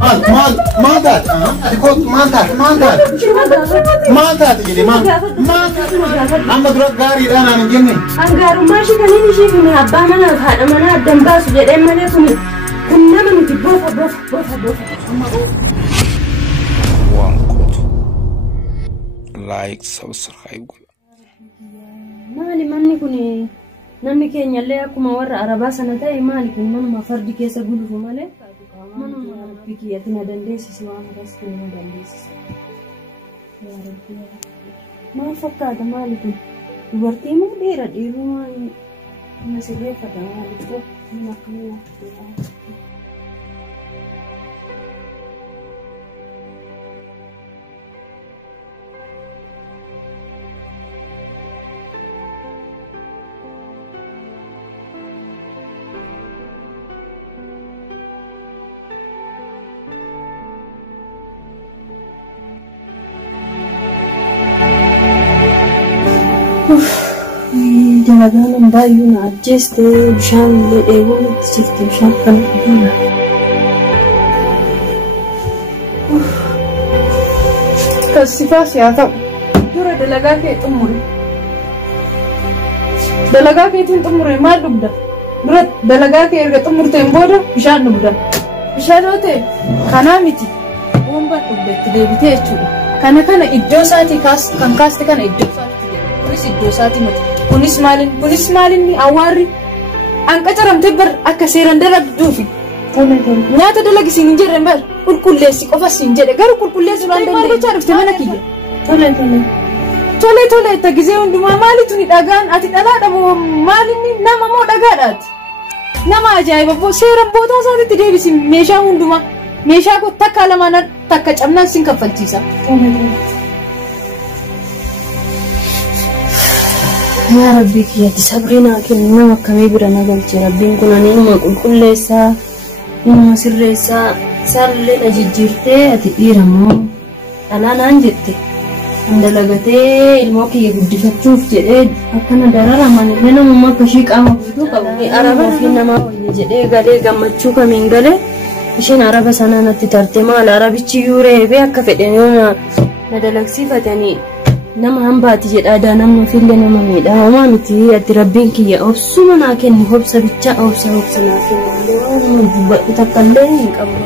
ماذا تقول ماذا تجري أما دروب غاري أنا من جني أنغارو ماشي كنين شيء من أبا منا هذا منا دمباس جد منا كنا من تبوفا like subscribe مالي مني كوني نمني كين يلي أكو ما ورا أربعة سنة تاي مالي كن ما فرد كيس أقوله في مالي من ربك يتنا دنديس سوام بس كنا دنديس يا ربي ما فكرت مالي كن ورتي مو ديرو ما نسيبه فدا مالي كن ما كنا Jangan bayu na adjust bishan le ewo sifti bishan kan dina kasifas ya tau dura dalaga ke tumure ma dubda dura dalaga ke erga tumurte emboda bishan dubda bishan ote kana miti bomba dubda tidebite echuda kana iddo saati kan kaste kana iddo saati kunis iddo saati mati kunis malin ni awari angka caram tebar akka seran darab dufi nyata dalagi sin jere ber kulkulesi qofa sin jere garu kulkulesi rande margo charifte mana kiye tole ta gize unduma malitu ni dagan ati dalada mo malini nama mo dagadat nama ajaiba bo seran bota saati debisi mesha unduma mesha ko takalama takka camnan sin kafaltisa يا ربي يا تصبرينا كلنا وكمي برنا قلت ربي كنا نينما كل لسا نينما سر لسا سر لنا جيرتي أتيرمو أنا نانجتي عند لقتي الموكي يبدي فتشوف جديد أكنا درارا من لنا مما كشيك أما بدو كوني أرابا فينا ما وين جديد قالي قمتشوكا من قالي إشين أرابا سنة نتترتما العربي تيوري بيها كفدنيونا ندلقسي فتني nama hambati jedha nama fille nama meedha wama miti ati rabbin kiyya obsuma na kenni hobsa bicha obsa na kenni dubbatu takkalle hin qabu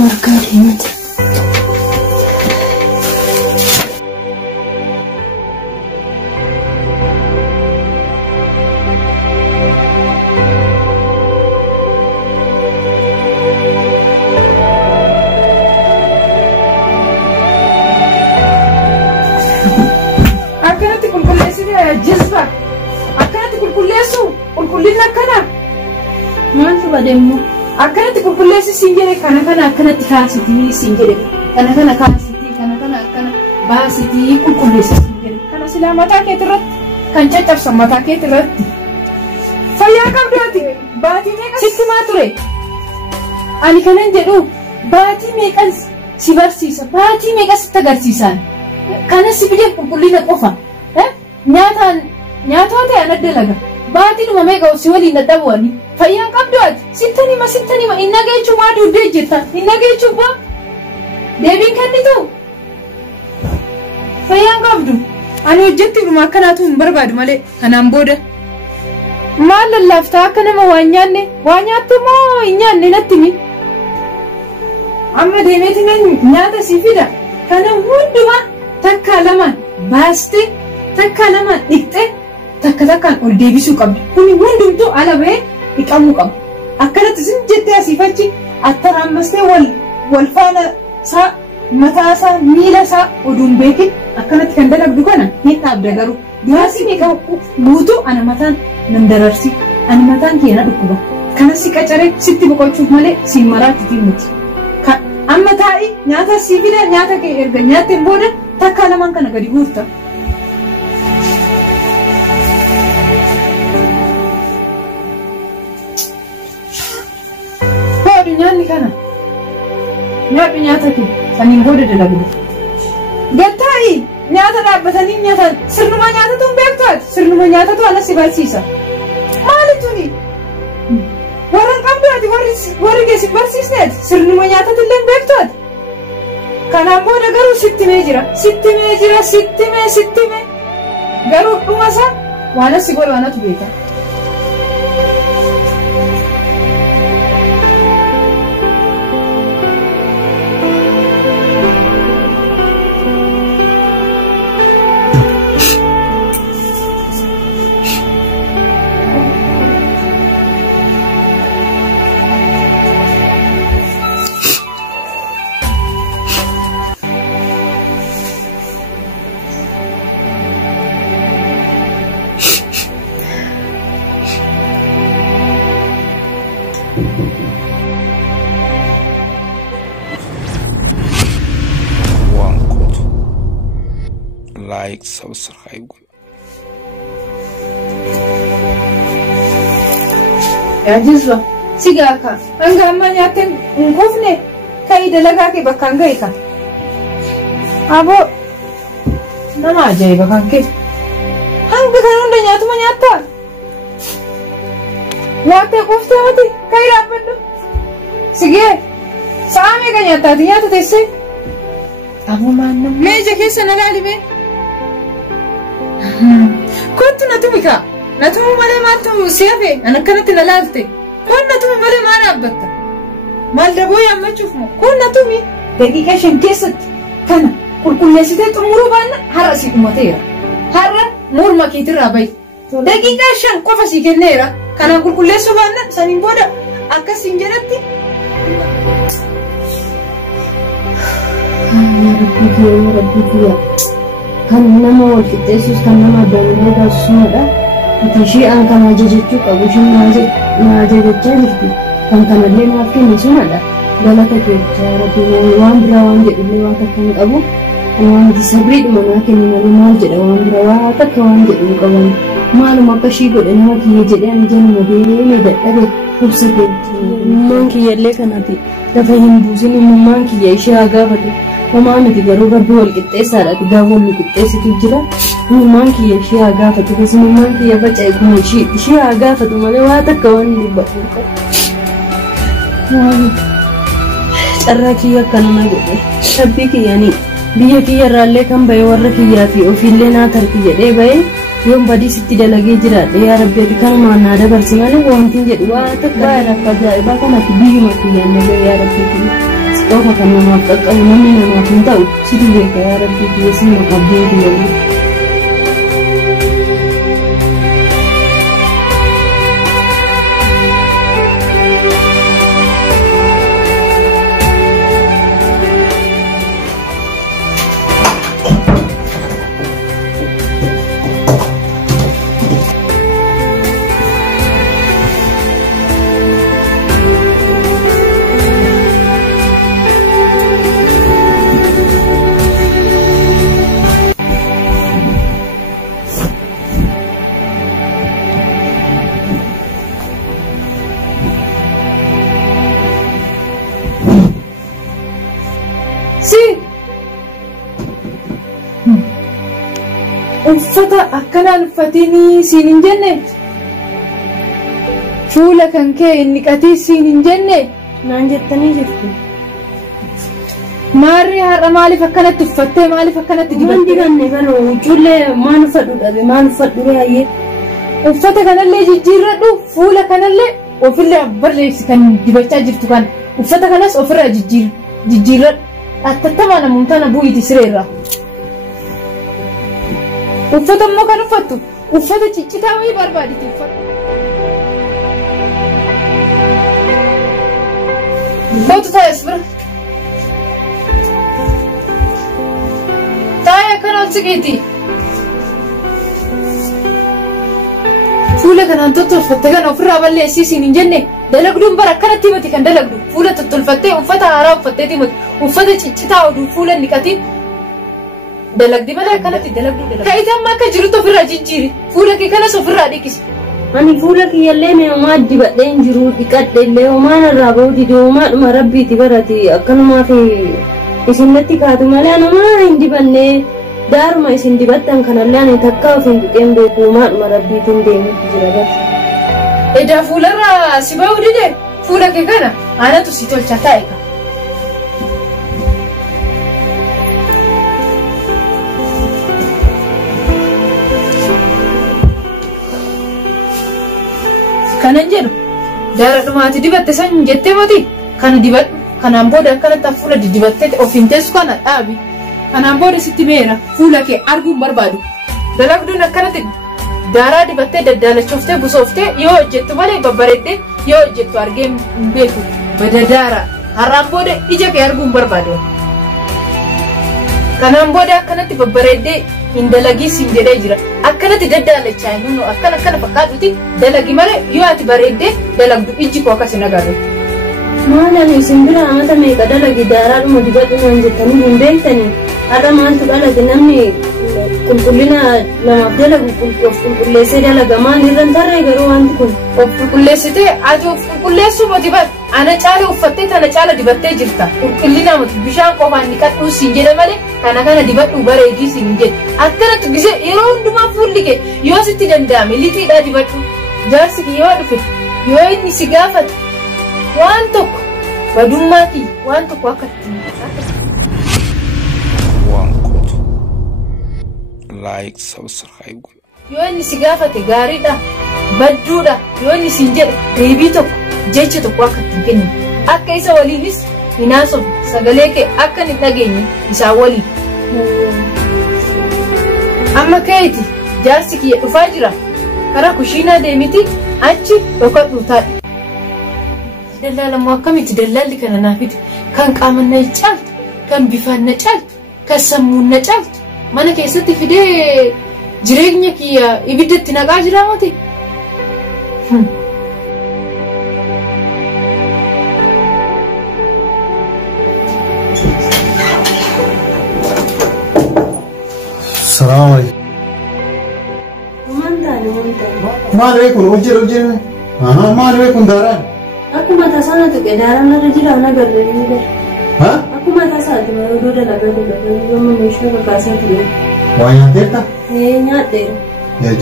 markari mati جذبة أكنت كل ليسو كلنا كنا ما أنت بدمو أكنت كل ليس سينجري كنا أكنت كاسيتي سينجري كنا كاسيتي كنا باسيتي كل ليس سينجري كنا سلامتا كترت كان جتر سمتا كترت فيا كم بياتي باتي ميكا ست ما تري أنا كنا نجدو باتي ميكا سيبرسيسا باتي ميكا ستغرسيسان كنا سيبلي كلنا قفا nyaatota ana dalaga baatiin umame gawsi wali nadabwani fayyan qabduat sittani ma inna geechu ma dudde jirta inna geechu ba debin kannitu fayyan qabdu ani hojjetti duma akkanatu hin barbaadu male kanaan booda maal lallafta akka nama waa nyaatte moo hin nyaanne natti mi amma deemeetiin nyaata si fida kana hunduma takka lamaan baaste takka lamaan dhiqxe takkaan ol deebisuu qabdu kuni hundumtuu ala ba'ee dhiqamuu qabu akkanatti sin jettee asii fachi attaraamastee wal faana isaa mataa isaa miila isaa oduun beekin akkanatti kan dalagdu kana hin dhaabda garuu du'aasii meeqa guutuu ana mataan nan dararsi ani mataan keenya dhukkuba kanas si qacaree sitti boqochuuf malee siin maraatti miti amma taa'ii nyaata sii fida nyaata kee erga nyaatteen booda takka lamaan kana gadi guurta. Nyaanni kana nyaadhu nyaata kee saniin booda dalagdu. Gattaa'i nyaata dhaabbatanii nyaatan sirnuma nyaatatu hin beektaati sirnuma nyaatatu ala si barsiisa. Maalituni warra qabdaati warri geessi barsiisneeti sirnuma nyaatatu illee hin beektaati. Kanaan booda garuu sittimee jira sittimee garuu dhuma isaa waan asii godhu anatu beeka. Like, subscribe. Ya jizwa sigaka hanga amma nyaatan ngufne kai dalagaa ke bakka ngai ka abo nama ajaiba kanke hanga kan hunda nyaatuma nyaatta nyaate kufte mati kai rabbaddu sige saame ka nyaata nyaata tesse abo manna meja keessa nalaalibe Kottu natumika natumu malee maaltu siyafe ana kanatti nalaalte kun natumi malee maal dhaabbatta maal daboo yaammachuuf moo kun natumi daqiiqa 5 keessatti kana qulqulleessitee xumuruu baanna har'a si dhumateera har'a morma keetirraa bayi daqiiqa 5 qofa si kenneera kana qulqulleessuu baanna saniin booda akkasiin jedhatti Rabbi kan nama wal qixxeessus kan nama dabaluu taasisuudha. Ati ishee aan kan ajajachuu qabu isheen na ajajachaa jirti. Kan kanallee naaf kenni sunadha. Galata keessa Rabbi waan biraa waan jedhullee waan takka hin qabu. Waan itti sabriidhuma naa kenni malee maal jedha waan biraa waan takka waan jedhu hin qaban. Maaluma akka ishii godhe nama kiyya jedhee ani januma deemee dadhabe ibsa keetti. Ummaan kiyyallee kanati lafa hin buusin ummaan kiyya ishee haa gaafate. Homaa miti garuu Rabbi wal qixxeessaadha gaawwan nu qixxeessitu jira. Ummaan kiyya ishee haa gaafatu keessumaa ummaan kiyya faca'e kun ishee haa gaafatu malee waa takka waan hin dubbatu. Carraa kiyya akkanuma godhe Rabbi kiyyanii biyya kiyya irraallee kan bahe warra kiyyaa fi ofiillee naa tarti jedhee bahe yoon badii sitti dalagee jiraadhe yaa Rabbi ati kanumaan naa dabarsi malee wanti jedhu waa takka baay'ee ajaa'ibaa kanatti biyyuma kiyyaan malee yaa Rabbi kiyya. Qofa kan namaaf qaqqabu namni namaaf hin ta'u situ beeka yaa Rabbi kiyya sinuma qabdee kiyya. Uffata akkanaan uffatini siin hin jenne fuula kan kee inni qatii siin hin jenne naan jettanii jirtu. Maarri har'a maaliif akkanatti uffattee maaliif akkanatti dibattee? Waan dibanne kan uccullee maal uffadhu dhabe maal uffadhu baay'ee. Uffata kanallee jijjiirradhu fuula kanallee ofirraa barreessi kan dibachaa jirtu kan uffata kanas ofirraa jijjiirradhu attattamaa namoota bu'iiti sireerraa. Uffata immoo kan uffattu uffata ciccitaa wayii barbaaditi uffata. Kootu taa'es bira. Taa'ee akkana ol siqiiti. Fuula kanaan tottolfatte kana ofirraa balleessii siin hin jenne dalagduun bara akkanatti himati kan dalagdu fuula tottolfattee uffata haaraa uffattee himati uffata ciccitaa oduu fuula niqatiin. Dalagdi malee akkanatti dalagduu dalagdu. Kaayitaa amma akka jirutti ofirraa jijjiiri. Fuula kee kanas ofirraa dhiqisi. Ani fuula kiyyallee mee homaa dibadheen jiru dhiqadheellee homaan irraa bahuuti homaadhuma rabbiiti barati akkanumaa fi isinatti kaatu malee anamaa hin dibannee daaruma isin dibattan kanallee ani takka ofiin tuqeen beeku homaadhuma rabbiitiin deemuutti jira barsa. Edaa fuularra si bahuu dide fuula kee kana aanatu si tolcha taa'e. Kanan jedhu daara dhumaati dibatte san jettee moti kana dibadhu kanaan booda akkanatti fuula dibattee ofiin teessu kana dhaabi kanaan booda sitti beera fuula kee arguun barbaadu dalagduun akkanatti daaraa dibattee daddaalachooftee busooftee yoo hojjettu malee babbareeddee yoo hojjettu argee hin beeku badadaara har'aan booda ija kee arguun barbaadu kanaan booda akkanatti babbareeddee hin dalagii siin jedhee jira akkanatti daddaalachaa hin hunnu akkana fakkaatutti dalagi malee yoo ati bareeddee dalagdu ijji koo akkas hin agarre. Maalaan isin bira amata meeqa dalagi daaraadhuma dibadhumaan jettanii hin beektanii har'a maaltu dhalate namni qulqullina namaaf dalagu of qulqulleessee dalaga maal irraan tarree garuu wanti kun of qulqulleessitee ati of qulqulleessuu moti bad ana caala uffattee tana caala dibattee jirta qulqullina moti bishaan qofaan dhiqadhuu siin jedhe malee kana dibadhuu bareedii siin hin jedhe akkanatti gisee yeroo hundumaa fuulli kee yoo sitti danda'ame litiidhaa dibadhu jaarsi kee yoo dhufe yoo inni si gaafate waan tokko badummaa kee waan tokko akka like subscribe yoo inni si gaafate gaariidha badduudha yoo inni siin jedhe deebii tokko jecha tokko akka ittiin kennu akka isa waliinis hin haasofne sagalee kee akka hin dhageenye isaan waliin. Amma keeti jaarsi kiyya dhufaa jira karaa kushiinaa deemiti achi dhokadhuu taadhe. Dallaalamoo akkamitti dallaalli kana naafiti kan qaaman na caaltu kan bifaan na caaltu kan sammuun na caaltu mana keessatti fidee jireenya kiyya ibiddatti naqaa jira moti. Salaam alaikum. Maal beekun hojjetu maal beekun daaraan? Akkuma tasaana tuqe daaraan irra jira nagarre ni dha. Akkuma tasaati yeroo dalagaa yoo meeshaa kakaasaa ture. Waa nyaateetta? Nyaadheera.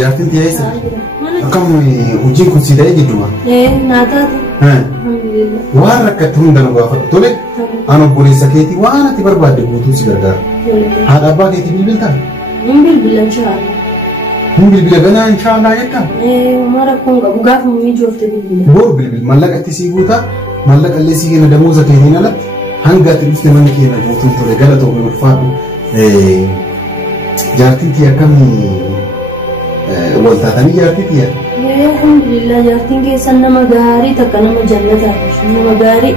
Jaartiin dhiyeessa? Akkam hojiin kun si ta'ee jidduma? Naataati. Waan rakkatti hunda nu gaafadhu tole an obboleessa keetii waan ati barbaadde guutuu si gargaara. Haadha abbaa keetii bilbiltaa? Hin bilbila inshaAllah. Hin bilbila ganaa inshaAllah jettaa? Mara kun qabu gaafa mijoofte bilbila. Boru bilbil mallaqa itti sii guutaa mallaqa illee sii kenna damooza keetiin alatti hanga ati dhufte manni keenya guutuun ture galatoomi ulfaadhu. Jaartiin tiyya akkamii waltaatanii jaartii tiyya? Alhamdulillah jaartiin keessan nama gaarii takka nama jannataati nama gaarii.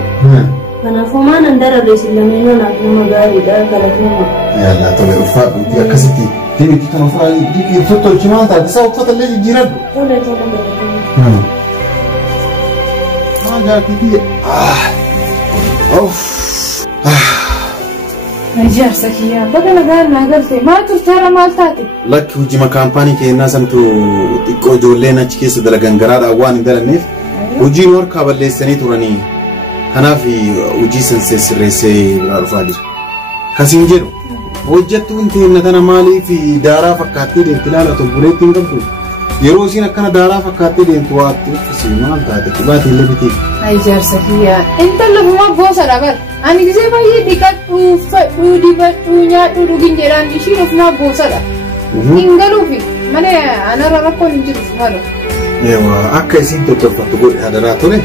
Kanaafuu maan an dararreessin lameen anaaf nama gaariidha galatoomaa. Yaalaa tole ulfaadhu akkasitti deebiitti kan ofirraa dhiiqee tottolchi maal taate isaa uffata illee jijjiiradhu. Tole galatoomaa. Maan jaartii tiyya? Jaarsa kiyyaa bakka nagaan naa galte maal turteera maal taate? Lakki hojii kaampaanii keenyaa santu xiqqoo ijoolleen achi keessa dalagan garaadhaan waan hin dalanneef hojiin harkaa balleessanii turanii kanaaf hojii san sirreessee biraa dhufaa jira. Kasiin jedhu hojjettuun teenya tana maaliif daaraa fakkaattee deemti ilaala tobboleetti hin qabdu yeroo isiin akkana daaraa fakkaattee deemtu waatti uffisi maal taate qubaatii illee bitiif. Ay jaarsa kiyyaa intala bumaa boosadha bara ani gisee baay'ee dhiqadhuu fadhuu dibadhuu nyaadhuu dhugin jedhaan ishiin ofumaa boosadha. Hin galuufi malee anarra rakkoon hin jiru haadha. Akka isiin tottolfattu godhe hadaraa ture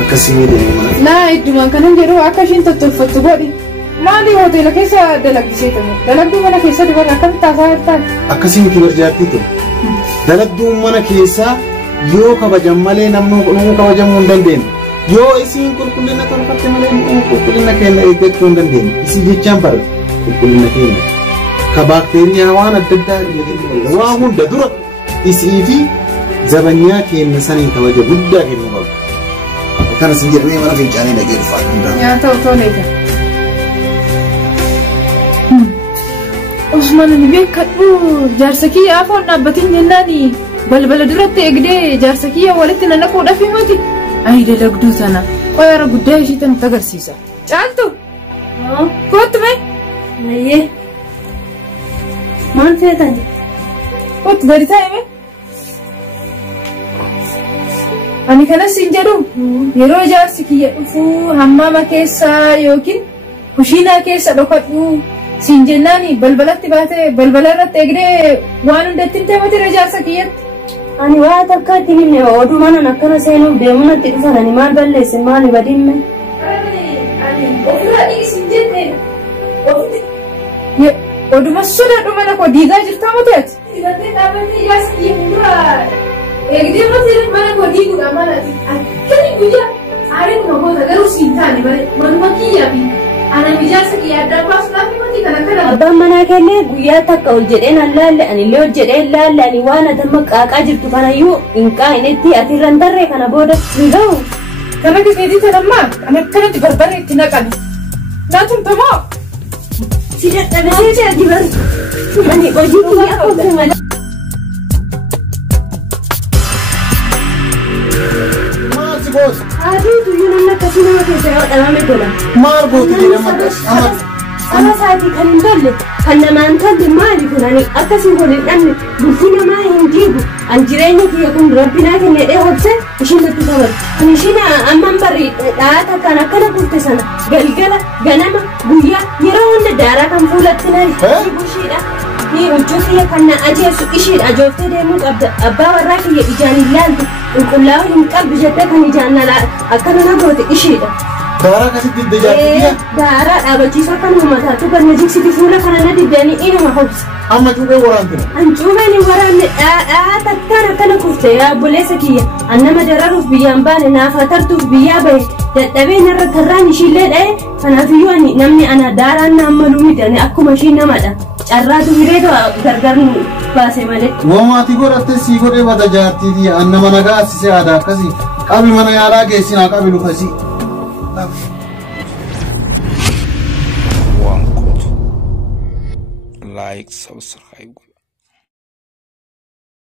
akkasii deemee mana. Naa iddumaan kanan jedhu akka ishiin tottolfattu godhi. Maali hoteela keessa dalagdisee ta'u dalagduu mana keessatti bara akkamitti taasaa jirtaan? Akkasiin kibar jaartii ture. Dalagduun mana keessaa yoo kabajan malee namni kabajamuu hin dandeenye. Yoo isiin qulqullina tolfatte malee qulqullina keenya eeggachuu hin dandeenye. Isii jechaan bara qulqullina keenya. Ka baakteeriyaa waan adda addaa waan hunda dura isii fi zabanyaa keenya sanii kabaja guddaa kennuu qabu. Kana sin jedhamee mana fincaanii dhaqee dhufaa hundaa. Nyaata otoo neeta. Usman ni beekadhu jaarsa kiyya afoon dhaabbatiin jennaani balbala duratti eegdee jaarsa kiyya walitti nanaquudhaaf himati. Ani dalagduu sana qoyara guddaa ishii tan agarsiisa. Caaltu kootu mee? Mayyee maal feetan? Kootu gadi taa'e mee? Ani kanas hin jedhu yeroo jaarsi kiyya dhufuu hammama keessaa yookiin kushiinaa keessa dhokadhu siin jennaani balbalatti baatee balbala irratti eegdee waan hundatti hin teematire jaarsa kiyyatti. Ani waa takkaatti himne oduu manan akkana seenuuf deemu natti dhufan ani maal balleesse maali badimme? Ani ofirraa dhiisin jenne oduma sodaadhu mana koo diigaa jirtaa moteeti. Diigattee dhaabbattee jaarsa kiyya fuuldura eegdee moteeti mana koo diiguudha malati. Akkani guyyaa aariin goota garuu siin taane manuma kiyyaa fi ana jaarsa kiyya adda baasuudhaaf himati kana kana. Abbaan manaa kennee guyyaa takka ol jedheen allaalle anillee ol jedheen laalle ani waan atamma qaaqaa jirtu kanayyuu hin qaa'inetti atirra hin darree kana booda hin ga'u. Kana keessatti tanammaa kan akkanatti barbaree itti naqame. Naatumtamoo. Si dadhabee adiban ani hojii kiyyaa qofa malee. Maati boos? Adii tuyyuu namni akkasii nama keessa yoo dhabame tola. Maal gooti jedhama Sama saatii kan hin tolle kan namaan tolle maali kun ani akkasii wal hin dhabne bultii namaa hin jiigu an jireenya kiyya kun rabbinaa kennedhee hobse ishiin natti taphattu. Ani ishiin amman barri dhaata kan akkana kurte sana galgala ganama guyyaa yeroo hunda daaraa kan fuulatti nari bushiidha. Ni hojii kiyya kan na ajeessu ishiidha ajooftee deemuu qabda abbaa warraa kiyya ijaan hin laaltu qulqullaa'uu hin qabdu jettee kan ijaan akkana na goote ishiidha. Daaraa akkasitti itti jaartii daaraa dhaabachiisa kan uummataatu kan jiksiti fuula kana na diddanii inuma hobsa. amma cuuphee waraantina. An cuupheen waraanne takkaan akkana kufte yaa obboleessa kiyya an nama dararuuf biyyaan baane naafa tartuuf biyyaa bahe dadhabee narra karraan ishiillee dha'e kanaafiyyuu ani namni ana daaraan naan maluu midhane akkuma ishii namadha carraatu hireetu gargar nu baase malee. Woomaati godhatte sii godhee bada jaartiiti an nama nagaa assisee aadaa akkasii qabi mana yaalaa geessinaa qabi lukasii. One quote. Like, subscribe.